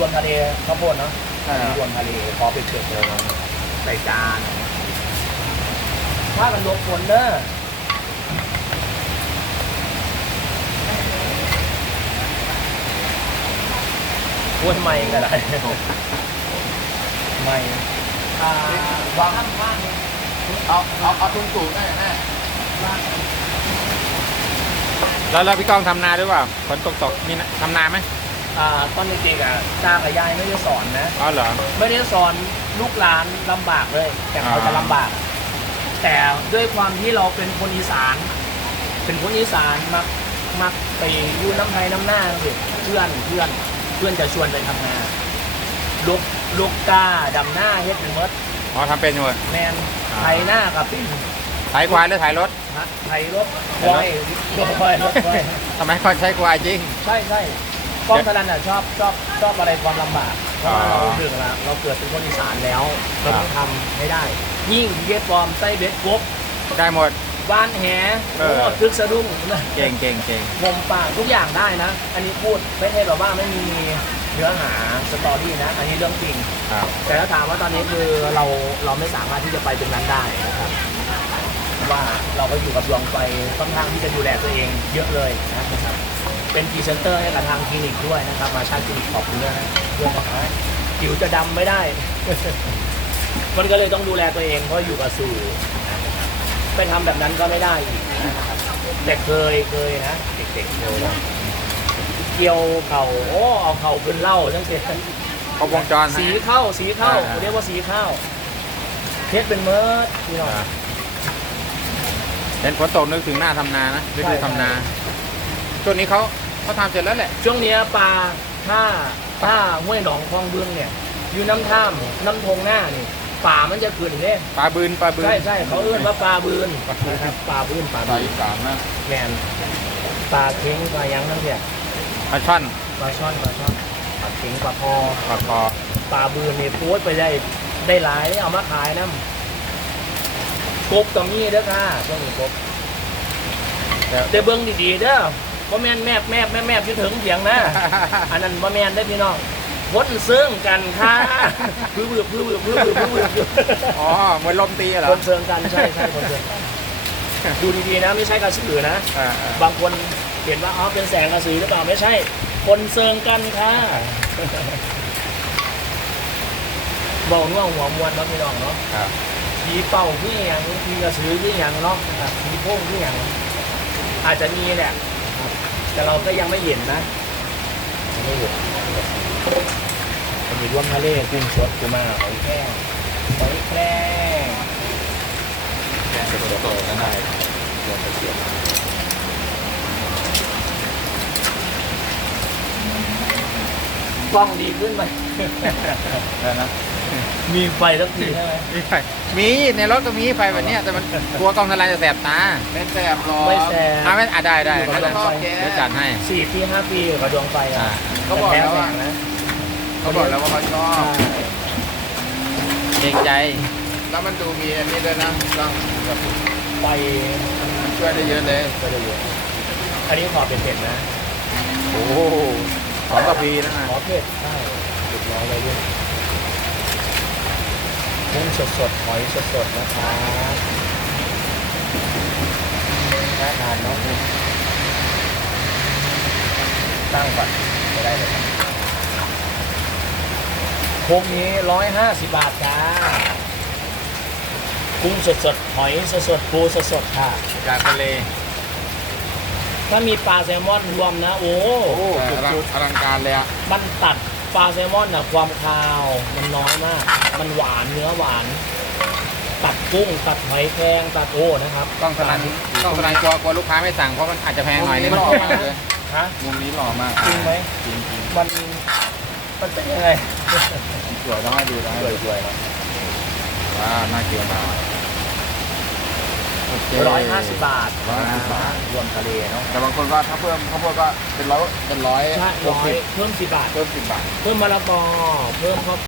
รวมทะเลข้าวโพดเนาะใช่ครับ รวมทะเลพอไปเฉือกเลยใส่จานว่ากันลบคนเด้อวนใหม่ก็ได้ใหม่อ่าวางว่างเอาเอาเอาทุนสูงได้แม่แล้วแล้วพี่ก้องทำนาด้วยเปล่าฝนตกตกมีนะทำนาไหม อ่าตอนเด็กๆอะตากับยายไม่ได้สอนนะ อ๋อเหรอ ไม่ได้สอนลูกหลานลำบากเลย แต่เขาจะอ่า ลำบาก แต่ด้วยความที่เราเป็นคนอีสาน เป็นคนอีสานมักมักไปอยู่น้ำไทยน้ำหน้าสิเพื่อนเพื่อนเพื่อนจะชวนไปทำงานลูกลูกกาดำหน้าเฮ็ดเป็นมดอ๋อทำเป็นอยู่แมนอ่าไทยหน้ากับเป็นถ่ายควายหรือถ่ายรถฮะไทยรถควายรถควายรถควายทำไมคนใช้ควายจริง ใช่ใช่ ป้องกันอะชอบชอบชอบอะไรความลำบากเพราะว่าอ๋อเราถึงละเราเกิดเป็นคนอีสานแล้วเราต้องทำให้ได้ ยิ่งเย็ดฟอร์มไส้เบ็ดกบได้หมดบ้านแหเอโอ้อตึกสะดุ้งเก่งเก่งเก่งงมป่าทุกอย่างได้นะ อันนี้พูดไม่ใช่แบบว่าไม่มีเนื้อหาสตอรี่นะ อันนี้เรื่องจริง ครับ แต่ถ้าถามว่าตอนนี้คือเราเราไม่สามารถที่จะไปตรงนั้นได้นะครับ ว่าเราก็อยู่กับดวงไฟค่อนข้างที่จะดูแลตัวเองเยอะเลยนะครับ เป็นพรีเซนเตอร์ให้กับทางคลินิกด้วยนะครับ มาชาติคลินิกขอบคุณด้วยนะด้วยนะครับผิวจะดำไม่ได้ มันก็เลยต้องดูแลตัวเองเพราะอยู่กับสู่นะครับไปทำแบบนั้นก็ไม่ได้อีกนะครับแต่เคยเคยนะเด็กๆเคยนะเกี่ยวเข่าโอ้เอาเข่าขึ้นเหล่าจังเสร็จครบวงจรสีเข้าสีเข้าอ่า เรียกว่าสีเข้าเพชรเป็นเมิร์ดพี่น้อง อ่าเห็นฝนตกนึกถึงหน้าทำนานะฤดูทำนาช่วงนี้เขา เขาทำเสร็จแล้วแหละ ช่วงเนี้ยปลาถ้าถ้าห้วยหนองคลองบึงเนี่ย อยู่น้ำท่ามน้ำทงหน้านี่ป่ามันจะขึ้นเนี่ยปลาบืนปลาบืนใช่ใช่เขาเอื้อนว่าปลาบืนนะครับปลาบืนปลาสาบืยนอีสานนะแมนปลาเค็งปลายังนั่นเนี่ยปลาช่อนปลาช่อนปลาช่อนปลาเค็งปลาพอปลาคอปลาบืนนี่โพสต์ไปได้ได้หลายเอามาขายน้ำกบกับมีเด้อค่ะช่วงนี้กบแล้วแต่เบิ้งดีๆเด้อ บ่แม่นแมบแมบแมบแมบอยู่ถึงเสียงนะ อันนั้นบ่แม่นได้อพี่น้องพ้นซึ่งกันค่ะพื้บืบพื้บืบพื้บืบพื้บืบอ๋อเหมือนลมตีเหรอคนเซิงกันใช่ใช่คนเซิงกันดูดีๆนะไม่ใช่กระสือนะอ่าอ่าบางคนเห็นว่าอ๋อเป็นแสงกระสือหรือเปล่าไม่ใช่ คนเซิงกันค่ะบอกว่าหัวมวนเนาะพี่น้องเนาะครับผีเป่าที่อย่างผีกระสือที่อย่างเนาะนะครับผีโพ่งที่อย่างอาจจะมีแหละครับ แต่เราก็ยังไม่เห็นนะไม่เห็นมันมีร่วมทะเลกุ้งสดกูมาหอยแครงหอยแครงแกงสดๆก็ได้เดี๋ยวไปเสียบ กล้องดีขึ้นไหมได้นะมีไฟสักทีใช่ไหมมีไฟมีในรถก็มีไฟแบบเนี้ยแต่มันกลัวกล้องทลายจะแสบตาไม่แสบหรอกไม่แซอ่าไม่อะได้ได้อยู่กับงั้นดวงไฟเดี๋ยวจัดให้สี่ที่ห้าปีกับดวงไฟอ่าอะเขาบอกแล้วว่าต่พ้สงนะเขาบอกแล้วว่าเขาชอบเกรงใจแล้วมันดูมีอันนี้ด้วยนะต้องแบบไฟมันช่วยได้เยอะเลยก็จะเยอะอันนี้ขอเป็นเผ็ดนะโอ้โห สองกระพีนะขอเผ็ดได้เรียบร้อยเลยด้วยกุ้งสดๆหอยสดๆนะครับน่าทานเนาะตั้งก่อนไม่ได้เลยครับโค้งนี้ร้อยห้าสิบบาทจ้ากุ้งสดๆหอยสดๆปูสดๆค่ะจากทะเล ถ้ามีปลาแซลมอนรวมนะ โอ้โอ้แต่อลังอลังการเลยอะมันตัดปลาแซลมอนอะความคาว มันน้อยมาก มันหวานเนื้อหวาน ตัดกุ้งตัดหอยแครงตัดโอ้นะครับกล้องทลันกล้องทลันกลัวกลัวลูกค้าไม่สั่งเพราะมันอาจจะแพงหน่อยนึงมุมนี้หล่อมากเลยฮะมุมนี้หล่อมากจริงไหมจริงจริงมันมันเป็นยังไงสวยต้องให้ดูต้องให้ดูสวยๆเนาะว้าวน่ากินมาก โเคร้อยห้าสิบบาท150บาท รวมทะเลเนาะแต่บางคนก็ถ้าเพิ่มข้าวโพดก็เป็นร้อยเป็นร้อยใช่หร้กอสิยบเพิ่มสิบบาท เพิ่มสิบบาท เพิ่มมะละกอเพิ่มข้าว